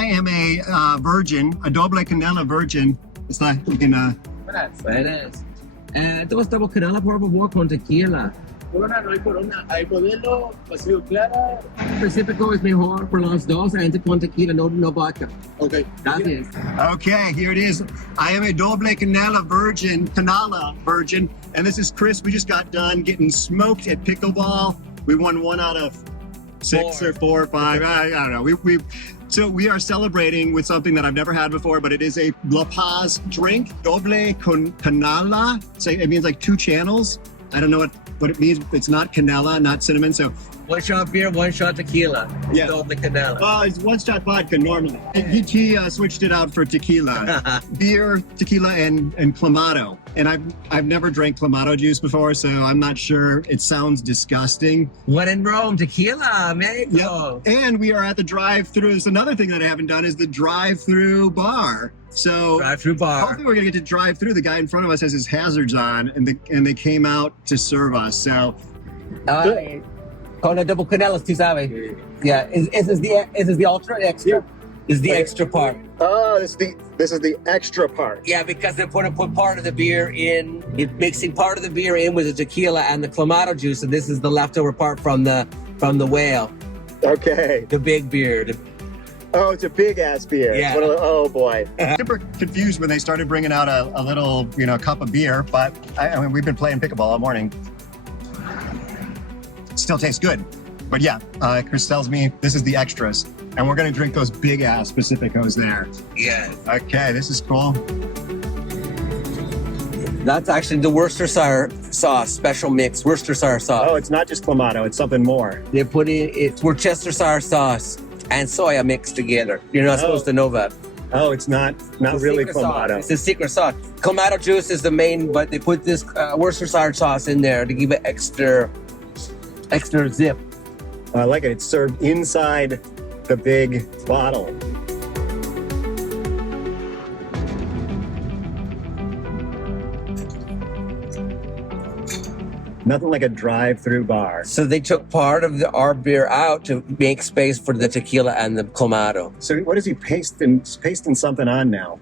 I am a virgin, a Doble Canala virgin. It's like you can. Buenas. Tengo Doble Canala, por favor, con tequila. Corona, no hay corona. Hay modelo, vacío clara. Pacifico es mejor por los dos, and con tequila, no vodka. Okay. Gracias. Okay, here it is. I am a Doble Canala virgin, and this is Chris. We just got done getting smoked at pickleball. We won 1 out of 6 or 4 or 5. I don't know. So we are celebrating with something that I've never had before, but it is a La Paz drink, Doble Canala. So it means like 2 channels. I don't know what it means. It's not canela, not cinnamon. So 1 shot beer, 1 shot tequila. Yeah. Doble Canala. well, it's 1 shot vodka normally. He switched it out for tequila, beer, tequila, and Clamato. And I've never drank Clamato juice before, so I'm not sure. It sounds disgusting. When in Rome, tequila, Mexico. Yep. And we are at the drive-through. There's another thing that I haven't done is the drive-through bar. So Drive-through bar. hopefully we're gonna get to drive through. The guy in front of us has his hazards on, and they came out to serve us. So Con la Doble Canala, tú sabes. Yeah, this is the ultra extra. This is the extra part. oh, this is the extra part. Yeah, because they're going to put part of the beer in, mixing part of the beer in with the tequila and the Clamato juice, and this is the leftover part from the whale, Okay. the big beer. Oh, it's a big ass beer. Yeah. Oh boy. Super confused when they started bringing out a little, cup of beer, but I mean, we've been playing pickleball all morning. Still tastes good. But yeah, Chris tells me this is the extras, and we're gonna drink those big ass Pacificos there. Yeah. Okay, this is cool. That's actually the Worcestershire sauce, special mix, Worcestershire sauce. Oh, it's not just Clamato, it's something more. They put in, it's Worcestershire sauce and soya mixed together. You're not supposed to know that. Oh, it's not It's really secret sauce. Clamato. It's a secret sauce. Clamato juice is the main, but they put this Worcestershire sauce in there to give it extra zip. I like it. It's served inside the big bottle. Nothing like a drive-through bar. So they took part of our beer out to make space for the tequila and the Clamato. So what is he pasting something on now?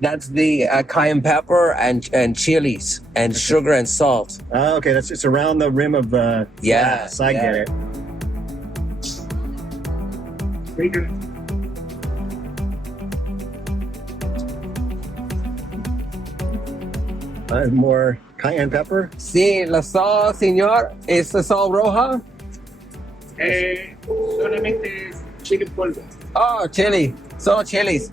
That's the cayenne pepper and chilies and sugar and salt. Oh, okay, that's just around the rim of the glass. I get it. More cayenne pepper? Sí, la sal, señor, es la sal roja. Solamente chile en polvo. Oh, chili. Solo chilies.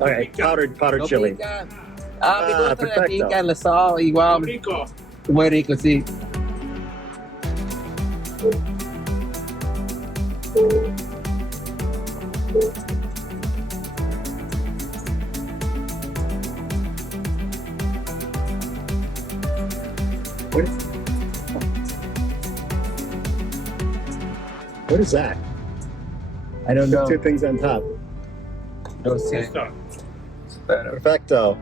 Okay, powdered No chili. pica. Me gusta la perfecto. pica, la sal, igual. Rico. Muy rico, sí. What is that? I don't know. 2 things on top. No sé. Esto. Perfecto.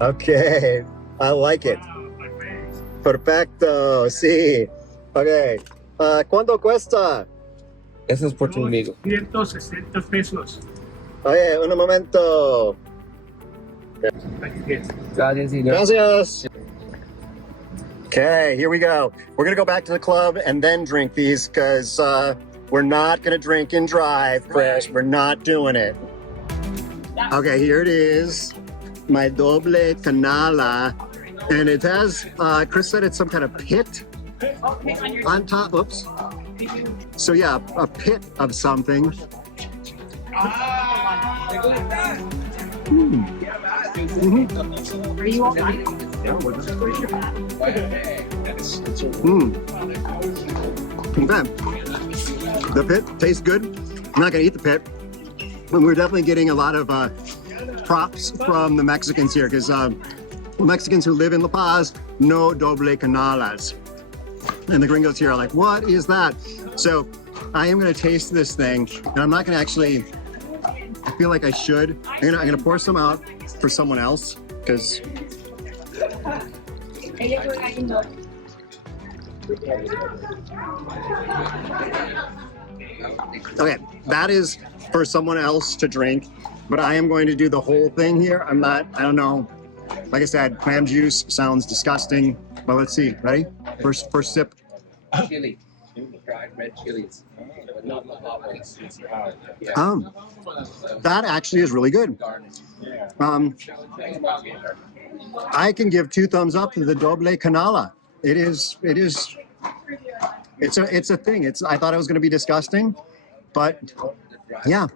Okay, I like it. Wow, my face. Perfecto, sí. Okay. ¿Cuánto cuesta? Eso es por tu amigo. 160 pesos. Oye, un momento. Gracias, señor. Gracias. Okay, here we go. We're gonna go back to the club and then drink these because we're not gonna drink and drive, Chris. Right. We're not doing it. Okay, here it is. My Doble Canala. And it has, Chris said it's some kind of pit on top. Oops. So yeah, a pit of something. Okay. The pit tastes good. I'm not gonna eat the pit, but we're definitely getting a lot of props from the Mexicans here because Mexicans who live in La Paz know Doble Canalas. And the gringos here are like, what is that? So I am gonna taste this thing, and I'm not gonna actually, I feel like I should. I'm gonna pour some out for someone else because okay, that is for someone else to drink, but I am going to do the whole thing here. I don't know. Like I said, clam juice sounds disgusting, but let's see. Ready? First sip. Chili. Dried red chilies. But not the hot ones. That actually is really good. I can give 2 thumbs up to the Doble Canala. It's a thing. I thought it was going to be disgusting, but yeah.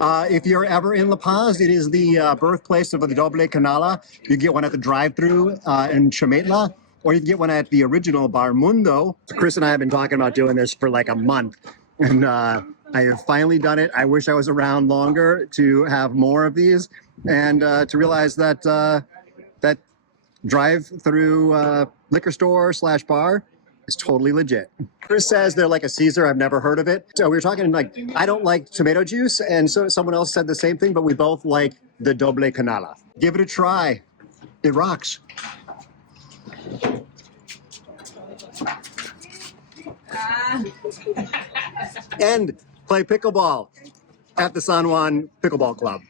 If you're ever in La Paz, it is the birthplace of the Doble Canala. You get one at the drive-thru in Chametla, or you can get one at the original Bar Mundo. Chris and I have been talking about doing this for like a month, and I have finally done it. I wish I was around longer to have more of these, and to realize that that drive-through liquor store / bar is totally legit. Chris says they're like a Caesar. I've never heard of it. So we were talking like, I don't like tomato juice, and so someone else said the same thing, but we both like the Doble Canala. Give it a try. It rocks. And play pickleball at the San Juan Pickleball Club.